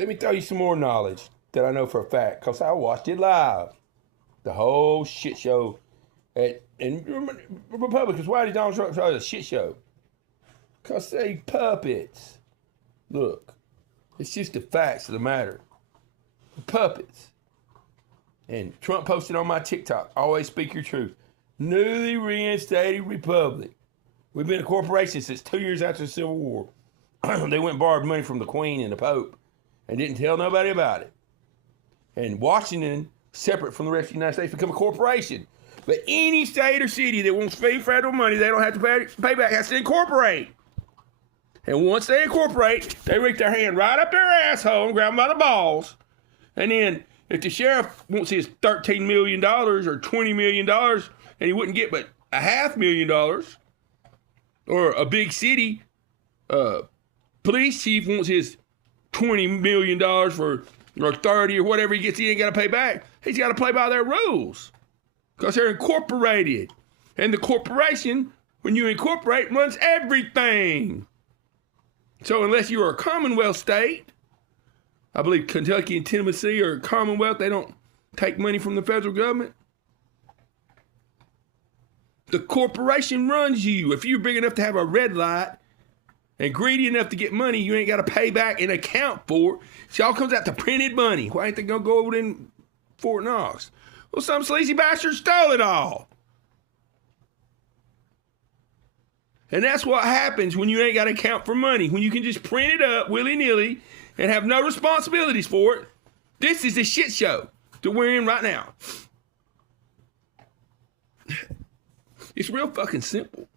Let me throw you some more knowledge that I know for a fact, because I watched it live. The whole shit show. And Republicans, why did Donald Trump try a shit show? Because they puppets. Look, it's just the facts of the matter. Puppets. And Trump posted on my TikTok, always speak your truth. Newly reinstated republic. We've been a corporation since 2 years after the Civil War. They went and borrowed money from the Queen and the Pope and didn't tell nobody about it. And Washington, separate from the rest of the United States, become a corporation. But any state or city that wants to pay federal money, they don't have to pay back, has to incorporate. And once they incorporate, they reach their hand right up their asshole and grab them by the balls. And then if the sheriff wants his $13 million or $20 million, and he wouldn't get but $500,000, or a big city police chief wants his $20 million for, or 30 or whatever he gets, he ain't got to pay back. He's got to play by their rules because they're incorporated. And the corporation, when you incorporate, runs everything. So unless you are a Commonwealth state, I believe Kentucky and Tennessee are Commonwealth, they don't take money from the federal government. The corporation runs you. If you're big enough to have a red light and greedy enough to get money, you ain't got to pay back and account for it. It all comes out to printed money. Why ain't they going to go over in Fort Knox? Well, some sleazy bastard stole it all. And that's what happens when you ain't got to account for money. When you can just print it up willy-nilly and have no responsibilities for it. This is the shit show that we're in right now. It's real fucking simple.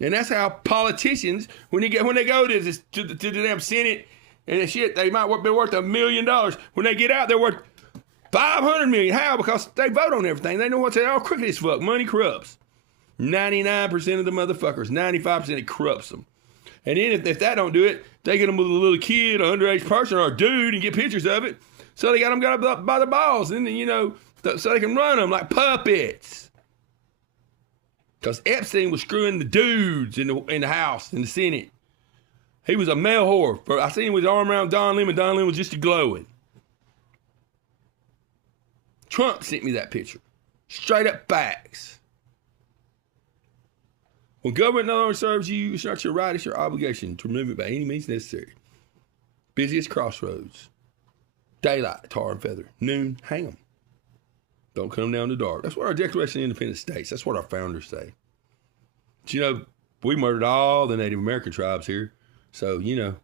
And that's how politicians, when they go to the damn Senate and the shit, they might be worth $1 million. When they get out, they're worth $500 million. How? Because they vote on everything. They know what's all crooked as fuck. Money corrupts. 99% of the motherfuckers, 95% it corrupts them. And then if that don't do it, they get them with a little kid, an underage person, or a dude and get pictures of it. So they got them by the balls, and then, you know, so they can run them like puppets. Because Epstein was screwing the dudes in the House, in the Senate. He was a male whore. I seen him with his arm around Don Lemon. Don Lemon was just glowing. Trump sent me that picture. Straight up facts. When government no longer serves you, it's not your right, it's your obligation to remove it by any means necessary. Busiest crossroads. Daylight, tar and feather. Noon, hang them. Don't come down to dark. That's what our Declaration of Independence states. That's what our founders say. But, you know, we murdered all the Native American tribes here. So, you know,